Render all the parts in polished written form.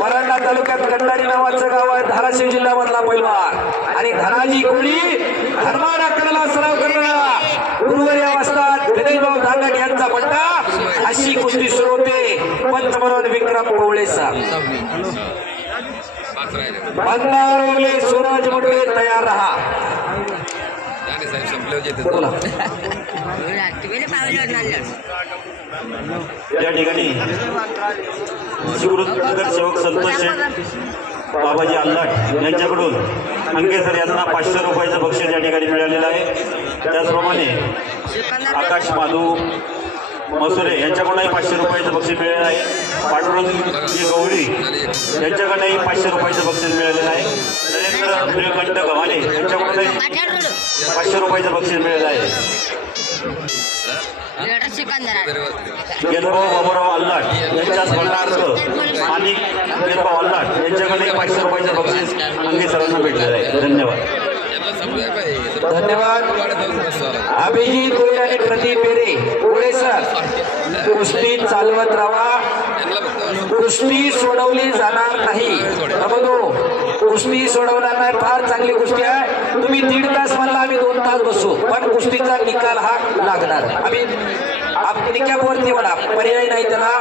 परांडा तालुक्यात कंधारी नावाचं गाव आहे, धाराशिव जिल्ह्यामधला पैलवान आणि धनाजी कोळी हनुमान आकड्याला सराव करणारा गुरुवारी असतात विनयभाऊ धांगड यांचा पट्टा। अशी कुस्ती सुरू होते। पंचमरण विक्रम कोवळेचा बंदारोले सूरज मुंडे तयार रहा। या ठिकाणी शिवृत्त सेवक संतोष बाबाजी आल्लाट यांच्याकडून अंकेसर यांना 500 रुपयाचं बक्षीस या ठिकाणी मिळालेलं आहे। त्याचप्रमाणे आकाश माधू मसुरे यांच्याकडूनही 500 रुपयाचं बक्षीस मिळालेलं आहे। पांडुरंग गौरी यांच्याकडूनही 500 रुपयाचं बक्षीस मिळालेलं आहे। नरेंद्र निळकंठ गव्हाणे यांच्याकडूनही 500 रुपयाचं बक्षीस मिळालेलं आहे। गेलभाऊ बाबूराव आल्लाट यांच्या स्मरणार्थ आणि गेलभाऊ आल्लाट यांच्याकडे 500 रुपयाचं बक्षीस अंकेसरांना भेटलेलं आहे। धन्यवाद। धन्यवाद। अभिजित गोयल आणि प्रदीप पेरे पुढे सर। कुस्ती चालवत राहा, कुस्ती सोडवली जाणार नाही। कुस्ती सोडवणार नाही। फार चांगली कुस्ती आहे। तुम्ही 1.5 तास म्हणला, आम्ही 2 तास बसू, पण कुस्तीचा निकाल हा लागणार। आम्ही निकालावरती म्हणा, पर्याय नाही त्याला।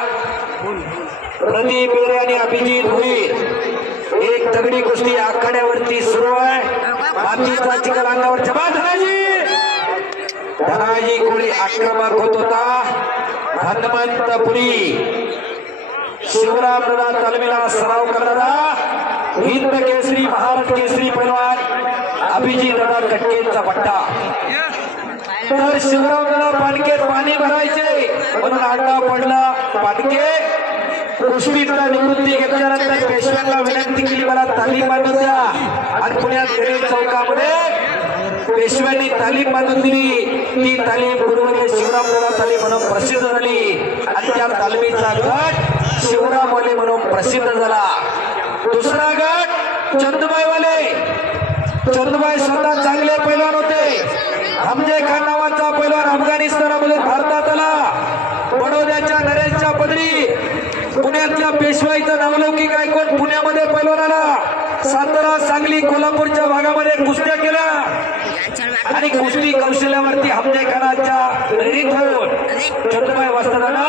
प्रदीप पेरे आणि अभिजित गोयल एक तगडी कुस्ती आखाड्यावरती सुरू आहे। मातीचा चिखल अंगावर जमा। धनाजी कोळी आक्रमक होत होता। हनुमंतपुरी शिवराम दादा तालमीला सराव करणारा हिंद केसरी महाराष्ट्र केसरी पैलवान अभिजित दादा कटकेचा पट्टा। तर शिवराम दादा पाटकेत पाणी भरायचे म्हणून आडा पडला पाटके। कुस्तीचा निवृत्ती घेतल्यानंतर पेशव्यांना विनंती केली, मला तालीम बांधून द्या। आणि पुण्यात गणेश चौकामध्ये पेशव्यांनी तालीम बांधून दिली। ती तालीम गुरुवारी शिवरामदादा तालीम म्हणून प्रसिद्ध झाली आणि त्या तालमीचा गट शिवरामवाले म्हणून प्रसिद्ध झाला। दुसरा गट चंदुबाईवाले। चंदुबाई स्वतः चांगले पैलवान होते। हमजे खान नावाचा पैलवान अफगाणिस्तानामधून भारतात आला। बडोद्याच्या नरेशच्या पदरी पुण्यातल्या पेशवाईचं नावलौकिक ऐकून पुण्यामध्ये पैलवान आला। सातारा सांगली कोल्हापूरच्या भागामध्ये कुस्त्या केल्या आणि कुस्ती कौशल्यावरती हमजे खानाच्या प्रेरित होऊन चंदुबाई वस्तादांना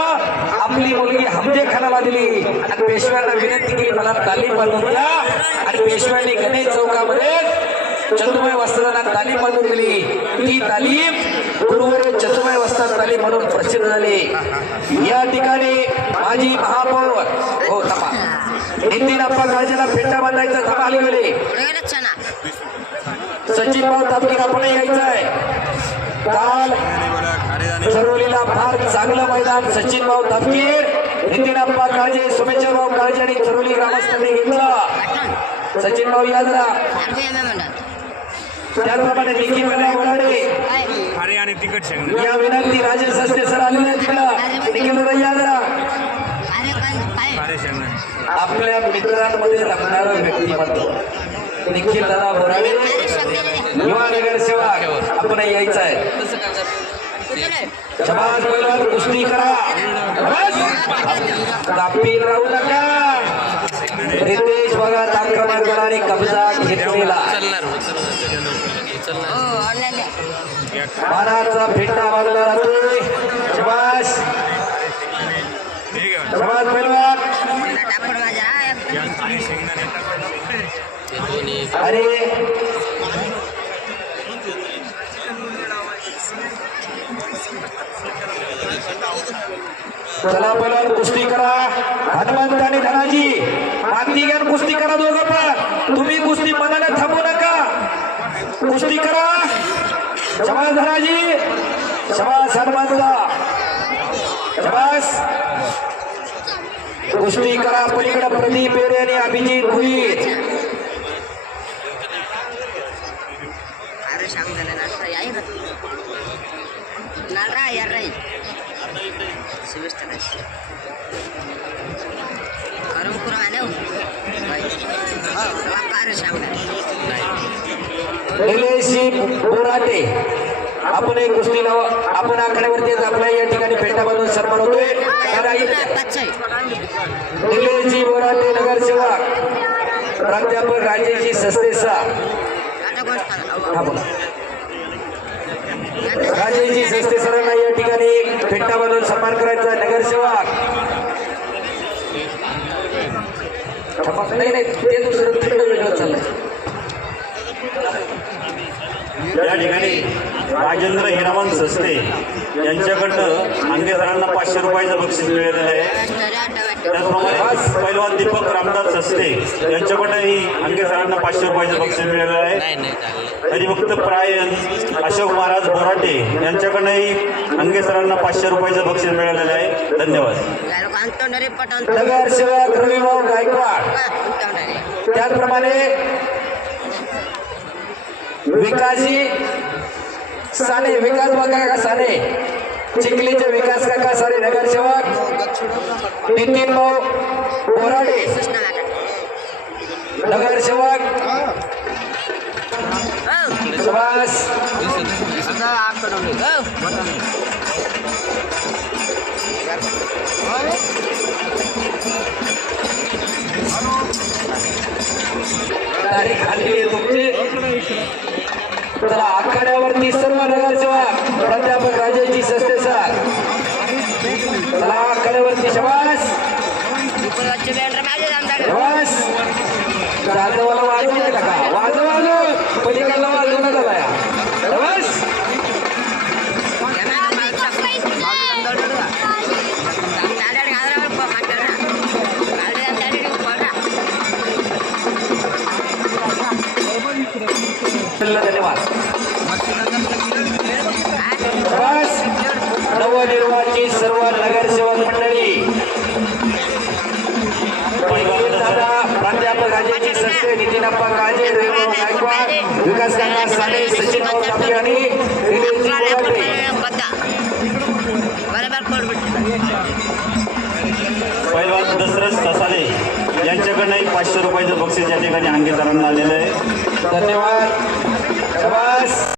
आपली मुलगी हमजे खानाला दिली आणि पेशव्यांना विनंती केली, मला तालीम बांधून द्या। आणि पेशव्यांनी गणेश चौकामध्ये चंदुबाई वस्तादांना तालीम बांधून दिली। ती तालीम गुरुवारी चंदुबाई वस्ताद तालीम म्हणून प्रसिद्ध झाली। या ठिकाणी माजी महापौर हो थांबा नितीन अप्पा काळजेला फेटा बांधायचा थांबा आली गेले। सचिन भाऊ तापकीर आपण यायचं आहे। काल चरोलीला फार चांगलं मैदान सचिन भाऊ तापकीर, नितीन अप्पा काळजे, सोमेश्वर भाऊ काळजे आणि चरोली ग्रामस्थांनी घेतलं। सचिन भाऊ याद राहा। त्याचप्रमाणे निखिल वराडे आणि तिकट या विनंती राजेश सस्ते सर आलेले आहेत। निखिल याद राहा। आपल्या मित्रांमध्ये रमणारं व्यक्तिमत्व निखिल दादा बोराडे युवा नगरसेवक आपण यायचं आहे। समाज पैलवान कुस्ती करा, तापील राहू नका। रितेश बघा आक्रमण करणारे कब्जा घेतलेला मानाचा फेटा बांधला जातोय। शबाश समाज पैलवान। अरे चला पैलवान कुस्ती करा। हनुमंत आणि धनाजी माती घ्यान कुस्ती करा दोघं पण। तुम्ही कुस्ती मनाने थांबू नका, कुस्ती करा। शबाश धनाजी, शबाश हनुमंतदा, शबाश कुस्ती करा। पलीकडे प्रदीप पेरे आणि अभिजित भुईर। निलेशजी बोराटे आपण एक कुस्ती नाव आपण आखाड्यावरती आपल्या या ठिकाणी फेटा बांधून सन्मान होतोय। निलेशजी बोराटे नगरसेवक प्राध्यापक राजेशजी सस्ते सर राजेशजी सस्ते सरांना या ठिकाणी फेटा बांधून सन्मान करायचा. नगरसेवक नाही ते दुसरं तिकडे वेगळं चाललंय. या ठिकाणी राजेंद्र हिरामन सस्ते यांच्याकडनं अंगे सरांना 500 रुपयाचं बक्षीस मिळालेलं आहे. त्याचप्रमाणे पैलवान दीपक रामदास सस्ते यांच्याकडनंही अंगे सरांना 500 रुपयाचं बक्षीस मिळालेलं आहे. हरिभक्त प्रायण अशोक महाराज बोराटे यांच्याकडनंही अंगे सरांना 500 रुपयाचं बक्षीस मिळालेलं आहे. धन्यवाद. नगरसेवक रविभाऊ गायकवाड त्याचप्रमाणे विकासजी साने विकास काका साने चिखलीचे विकास काका साने नगरसेवक नितीन भाऊ बोराडे नगरसेवक सुभाष तारीख आलेली आहे तुमची. चला आखाड्यावरती सर्व नगरसेवक प्राध्यापक राजेशजी सस्ते सर. चला आखाड्यावरती शबास शबास. जाधवाला वाजवू नका का वाजव पलीकडला वाजवू नका बाया. शबास धन्यवाद. शबास नवनिर्वाचित सर्व नगरसेवक मंडळी प्राध्यापक राजेशजी सस्ते नितीनप्पा काजे रविभाऊ गायकवाड विकास काका साने सचिन भाऊ तापे आणि निलेशजी बोराटे पैलवान दशरथ तसाले यांच्याकडनंही 500 रुपयाचं बक्षीस या ठिकाणी अंगे सरांना आलेलं आहे. धन्यवाद. शबास.